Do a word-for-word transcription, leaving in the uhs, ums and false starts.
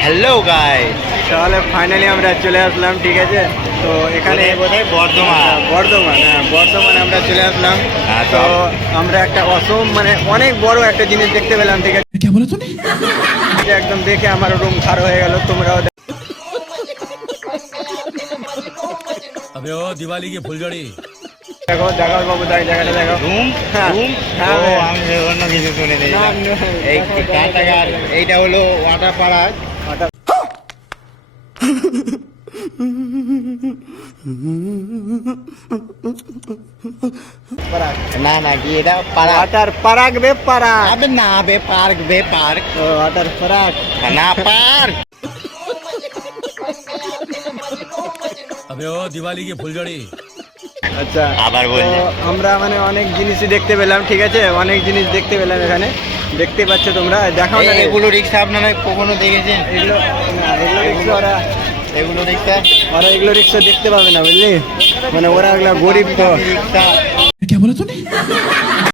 Hello guys, তাহলে finally আমরা চলে আসলাম, ঠিক আছে। তো এখানে বোধহয় বর্ধমান বর্ধমান হ্যাঁ বর্ধমানে আমরা চলে আসলাম। হ্যাঁ, তো তো আমরা একটা অসম মানে অনেক বড় একটা জিনিস দেখতে পেলাম, ঠিক আছে। একদম দেখে আমার রুম খারাপ হয়ে গেল। তোমরাও अबे ओ दिवाली की फुलझड़ी দেখো, দেখাও বাবু, তাই জায়গাটা দেখো। রুম হ্যাঁ, রুম হ্যাঁ, ও হ্যাঁ। আমি অন্য কিছু শুনে না, নিলাম। না, এই দেখো, দেখো, কাটাগার, দেখো। এইটা হলো ওয়াটার পার্ক। হঠাৎ পারাক না না কি এটা পার্ক? ওয়াটার পারাক বে পারাক আবে না বে পার্ক বে পার্ক ও ওয়াটার পারাক না পার্ক। अबे ओ दिवाली की फुलझड़ी আচ্ছা, আবার বললে। তো আমরা মানে অনেক জিনিসই দেখতে পেলাম, ঠিক আছে। অনেক জিনিস দেখতে পেলাম এখানে, দেখতে পাচ্ছ তোমরা। দেখাও না এই- রে। এগুলো রিক্সা আপনারা কখনো দেখেছেন? এগুলো না, এগুলো রিক্সা ওরা এগুলো রিক্সা ওরা এগুলো রিক্সা দেখতে পাবে না, বুঝলি। মানে ওরা এগুলো গরিব তো। রিক্সা क्या बोला तूने